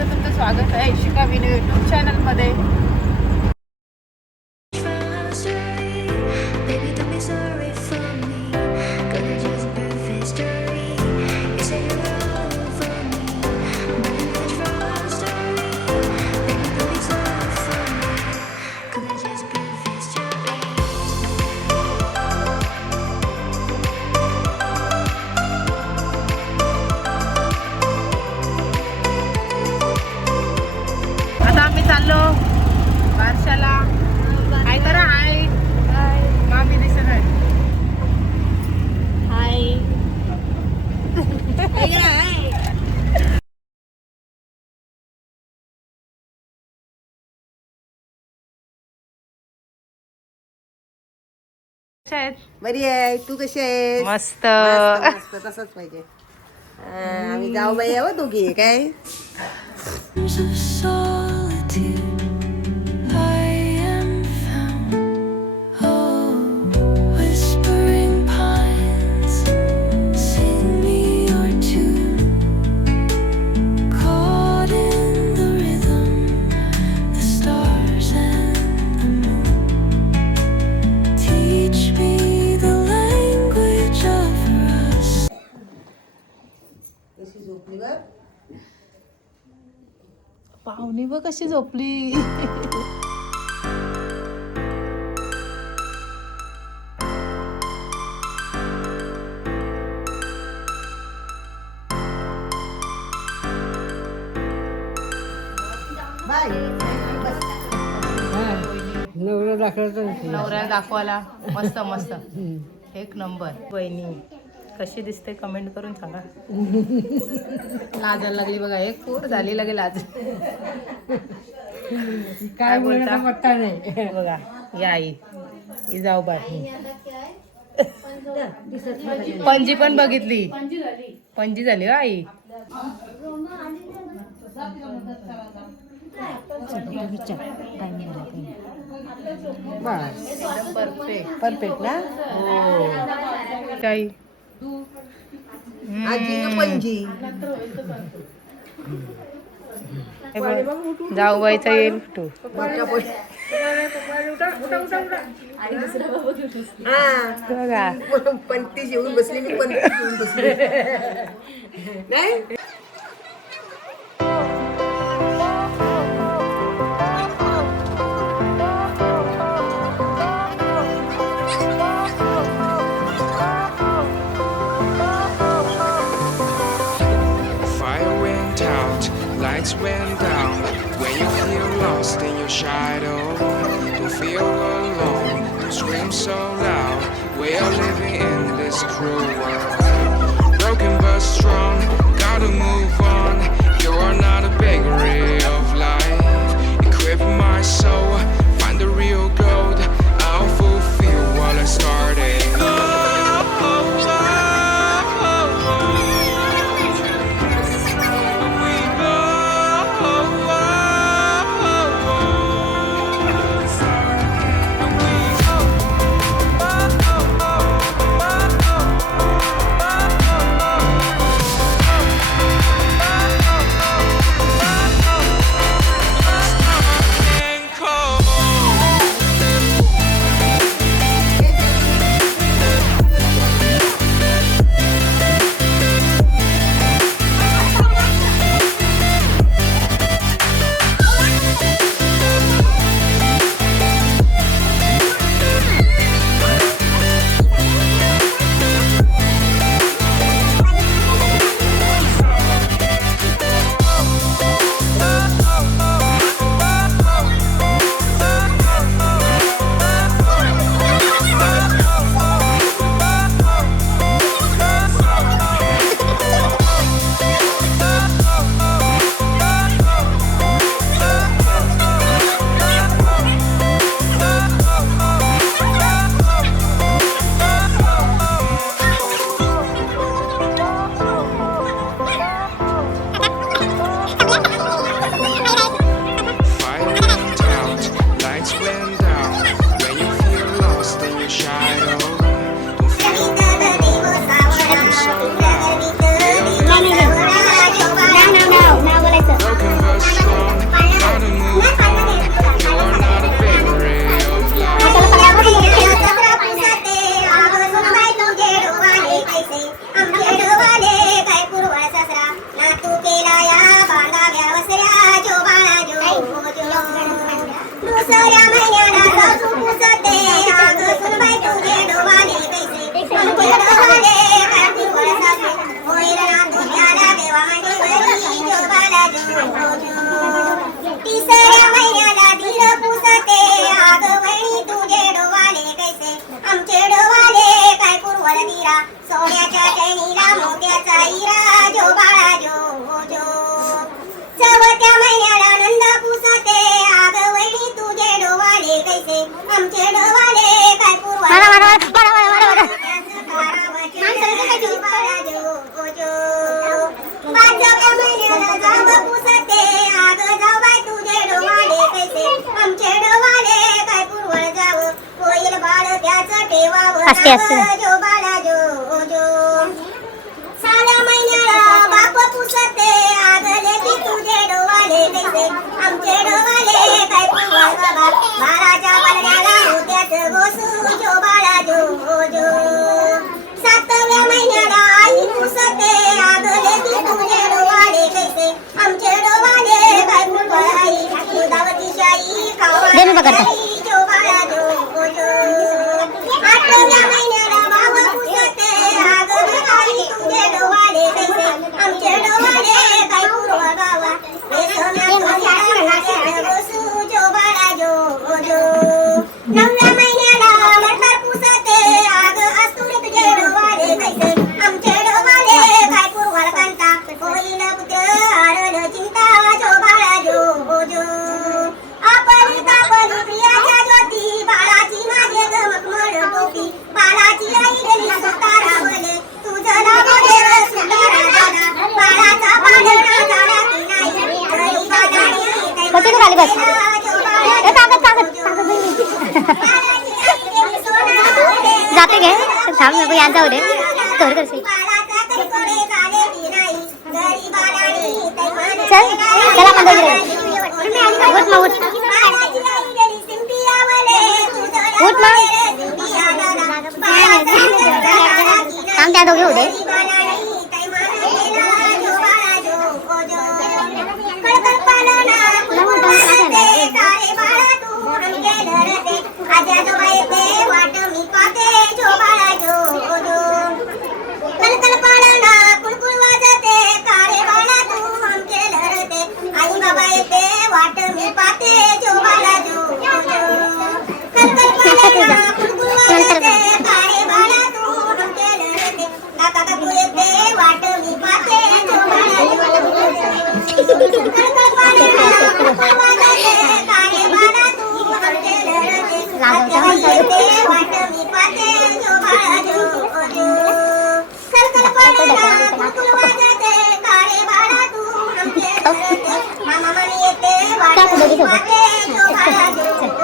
तर तुमचं स्वागत आहे इशिका विनू यूट्यूब चॅनलमध्ये. आता आम्ही चाललो बारशाला. काय करा हाय मामी दिसत आहे. हाय बरी आहे. तू कशी आहेस? मस्त. मस्त तसंच पाहिजे. आम्ही जाऊ बाई आहो दोघी काय. पाहुणी बघ कशी झोपली. नवऱ्याला दाखवायला मस्त मस्त एक नंबर. वहिनी कशी दिसते कमेंट करून सांगा. लाजायला लागली बघा. एक पूर झाली लगे लाज. काय बोलता पट्टा नाही बघा. या आई ही जाऊ बाई. पणजी पण बघितली. पणजी झाली हो आई. परफेक्ट परफेक्ट ना. हो काही आजी पणजी जाऊ बाईचा येईल तू. बघा पण ती जेवून बसली. मी पण जेवून बसली नाही. Lights went down when you feel lost in your shadow. Don't feel alone, don't scream so loud. We are living in this cruel world. Broken but strong, gotta move on. You are not a bakery of life. Equip my soul, find the real gold. I'll fulfill what I started. तिसऱ्या महिन्याला धीर पुसते आग वहिनी तुझे डोवाले कैसे आमचे डोवाले काय पूर्वल धीरा सोन्याच्या चैनीला मोत्याचा हिरा जो बाळा जो जो चवथ्या महिन्याला नंद पुसते आग वहिनी तुझे डोवाले कैसे आमचे डोवाले काय पूर्वल पाचव्या महिन्याला जाव पुसते आग जावाय तुझे डोवाले कैसे आमचे डोवाले काय पूर्वळ जाव होईल बाळ त्याचं ठेवावं जो बाळा जो जो साल्या महिन्याला बाप पुसते आग लेकी तुझे डोवाले कैसे आमचे डोवाले काय पूर्वळ बाबा बाळाच्या बलड्याला होत्याच गोसू जो बाळा जो जो सातव्या महिन्याला आई पुसते आग लेकी तुझे डोवाले कैसे आमचे डोवाले काय पूर्वळ आई दुधावती शाई खावा जो बाळा जो जो आठव्या महिन्याला भाव पुसते आग आई तुझे डोवाले कैसे आमचे डोवाले काय पूर्वळ बाबा बसू जो बाळा जो जो नवव्या महिन्याला मटर पुसते आग असुर तुझे डोवाले कैसे आमचे डोवाले काय पूर्वळ कांता होईल पुत्र आरण चिंता जो बाळा जो जो आपण तापली प्रियाच्या ज्योती बाळाची माझे गमकमळ टोपी बाळाची आई गेली सुतारा बोले तुझं नाव देव सुतारा दादा बाळाचा पाडणा झाला की नाही घरी बाजारी जाते गे थांब नको यात जाऊ दे तोर करशील चल चला आपण दोघे उठ मग उठ उठ मग थांब त्या दोघे होते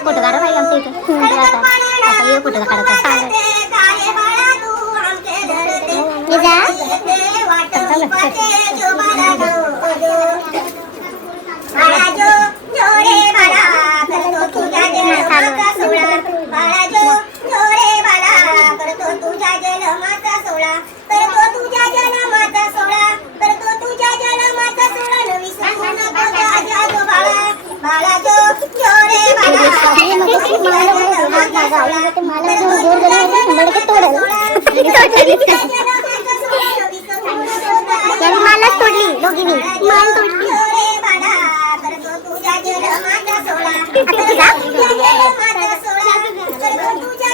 फोटो काढा पाहिजे आमच्या इथे फोटो काढा मला तोडली दोघींनी मान तोडली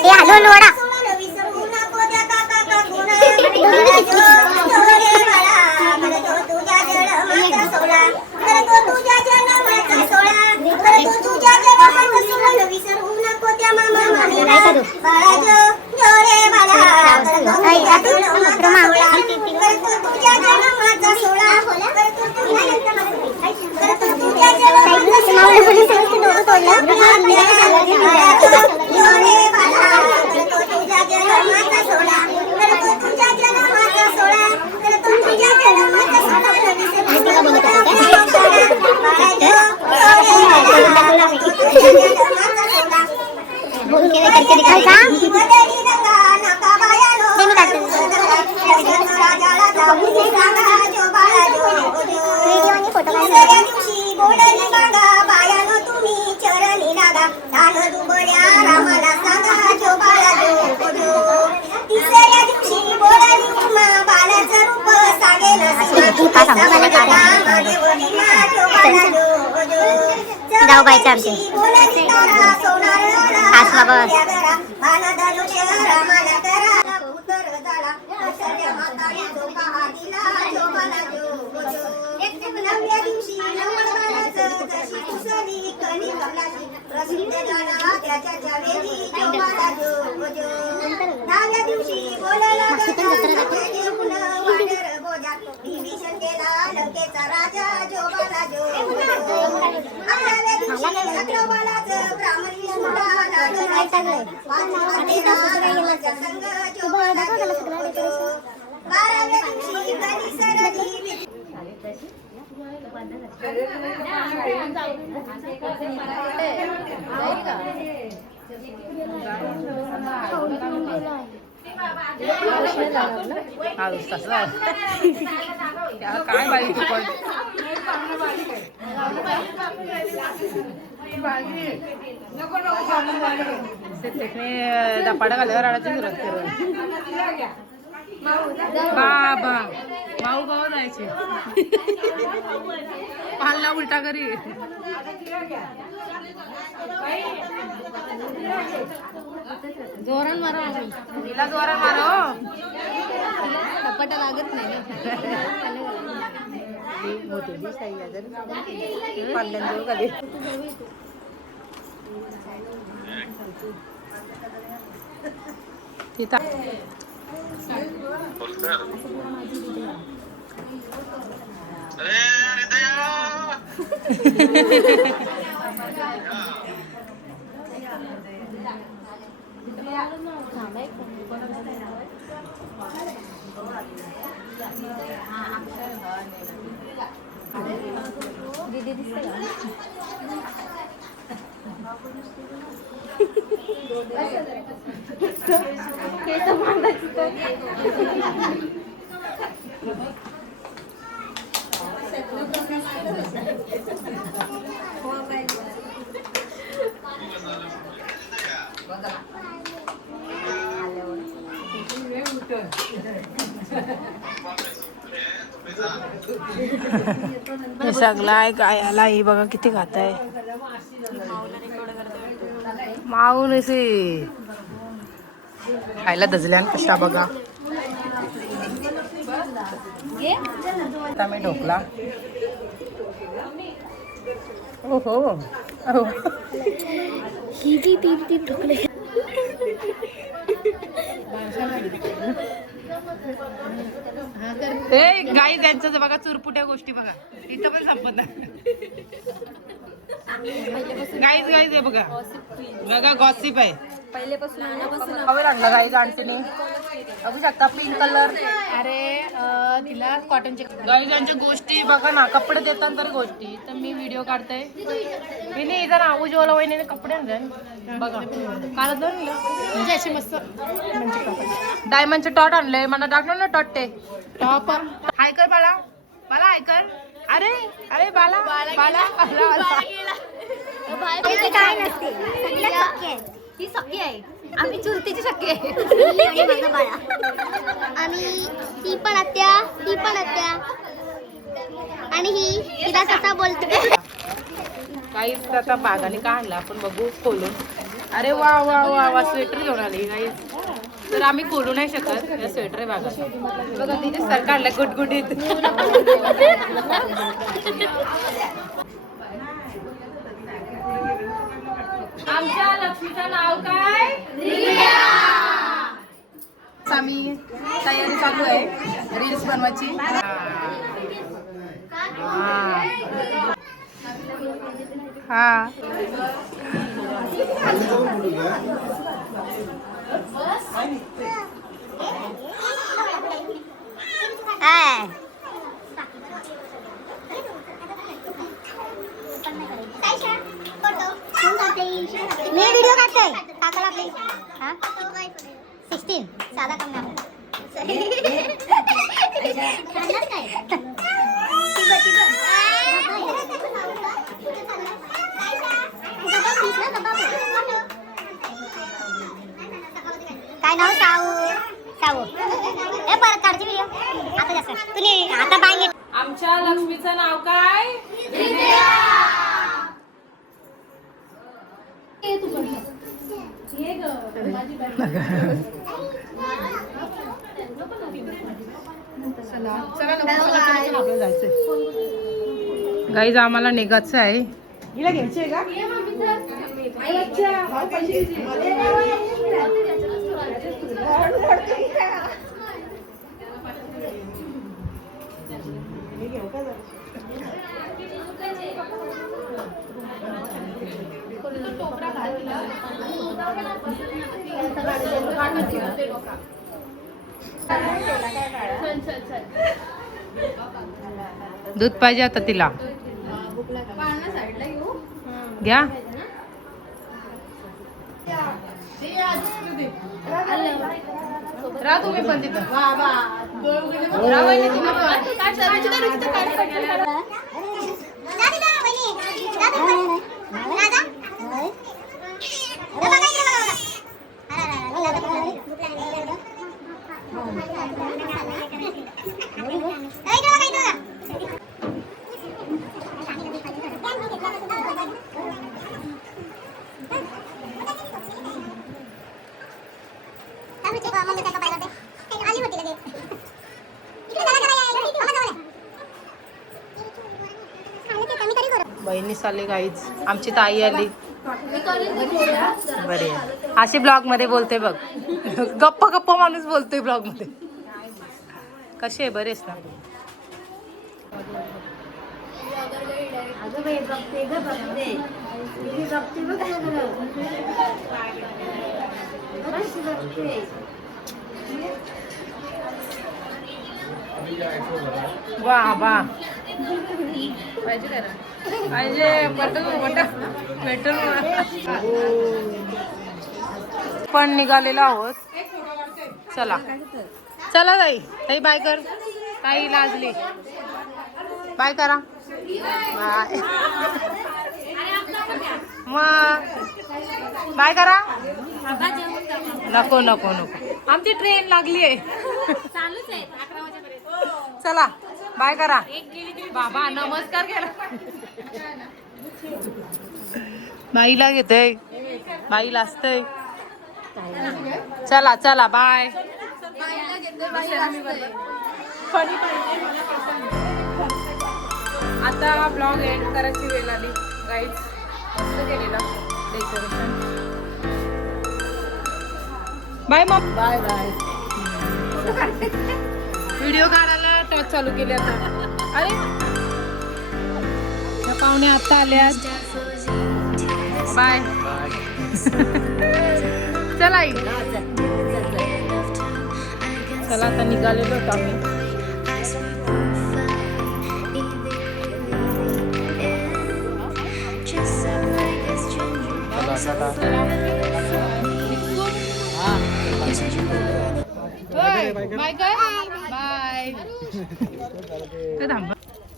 हॅलो लोडा तिसऱ्या दिवशी जाऊबाईचे आमचे हास बाबा काय बाई तू पण दपाडा घाल्यावर राडाची सुरुवात करू बाबा माऊ गाव जायचे पाल्ला उलटा करी जोरान मारा तिला जोरा मारो धपाटा लागत नाही पाल्ल्यांजवळ कधी तिथं दीदी दिसते सगळा गायाला ही बघा किती खात आहे माऊन असे खायला दजल्यान कशा बघा मी ढोकला ओहो ही ती ढोकले गाई त्यांचं बघा चुरपुट्या गोष्टी बघा इथं पण संपत नाही गाईच आहे बघा बघा गॉसिप आहे हवे लागला गाईज आणखीने बघू शकता पिंक कलर अरे तिला कॉटनचे गाईजांच्या गोष्टी बघा ना कपडे देतात तर गोष्टी तर मी व्हिडिओ काढते मी नाही जरा उज्ज्वला वहिनीने कपडे आणले बघा काल दोन म्हणजे असे मस्त डायमंडचे टॉट आणले मला टाकलं ना टॉट ते टॉप हाय कर बाळा बाला हाय कर अरे अरे बाला बाला काय नसते ही सखी आहे आम्ही चुलतीची सखी आहे आणि ही पण आत्या आणि ही तिला कसा बोलते काहीच आता बागाने का आणला आपण बघू खोलून अरे वा वा वा वा स्वेटर घेऊन आली काही तर आम्ही खोलू नाही शकत या स्वेटर आहे बागा बघा तिथे सरकारला गुटगुटीत आमच्या लक्ष्मीचं नाव काय आम्ही तयारी चालू आहे रील्स बनवायची हा मी व्हिडिओ काढतोय टाकायला आपली 16 साधा काम नाही काय नाव साऊ ए परत काढते व्हिडिओ आता जास्त तुम्ही आता बाय आमच्या लक्ष्मीचं नाव काय गाईज आम्हाला निघायचं आहे. हिला घ्यायची आहे का? दूध पाहिजे आता तिला. घ्या. राहा तुम्ही पण तिथं. बहिणी चालली गाईच. आमची ताई आली. बरे अशी ब्लॉग मध्ये बोलते बघ. गप्पा गप्पा माणूस बोलतोय ब्लॉग मध्ये. कशी आहे? बरेच ना. वा वा पाहिजे पण निघालेलो आहोत. चला चला ताई. ताई बाय कर. ताई लाजली. बाय करा. बाय. मग बाय करा. नको नको नको. आमची ट्रेन लागली आहे. चला बाय करा. बाबा नमस्कार केला. बाईला घेते. बाईला असतंय. चला चला बाय. आता ब्लॉग एंड करायची वेळ आली गाईज. मस्त केलेला डेकोरेशन. बाय मग. Bye bye. व्हिडिओ काढायला टॉर्च चालू केले आता. अरे त्या पाहुणे आता आल्यात. बाय. चला आई. चला आता निघालेलो होतो आम्ही. बाय काय? Bye.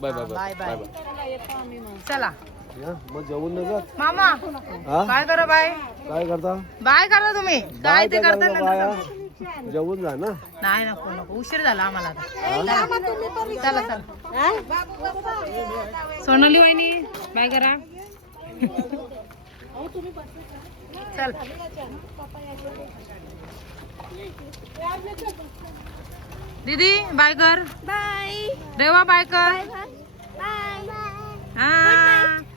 Bye bye bye bye. चला मग जेवून न जा. मामा काय करा? बाय. काय करता? बाय करा तुम्ही. काय ते करता बाया जेवून जा ना. नाही नको नको. उशीर झाला आम्हाला आता. चला चला. सोनाली वहिनी बाय करा. चल दीदी बाय कर. बाय. रेवा बाय कर.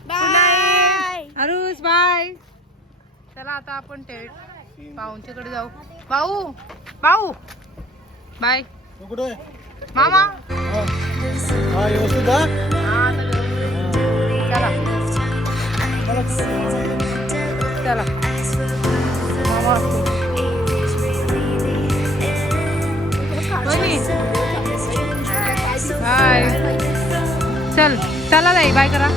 बाय. अरुस बाय. चला आता आपण थेट पाहुणच्याकडे जाऊ. भाऊ भाऊ बाय. कुठे मामा व्यवस्थित जा. चला चला. मामा बाय. चल चला जाई बाय करा.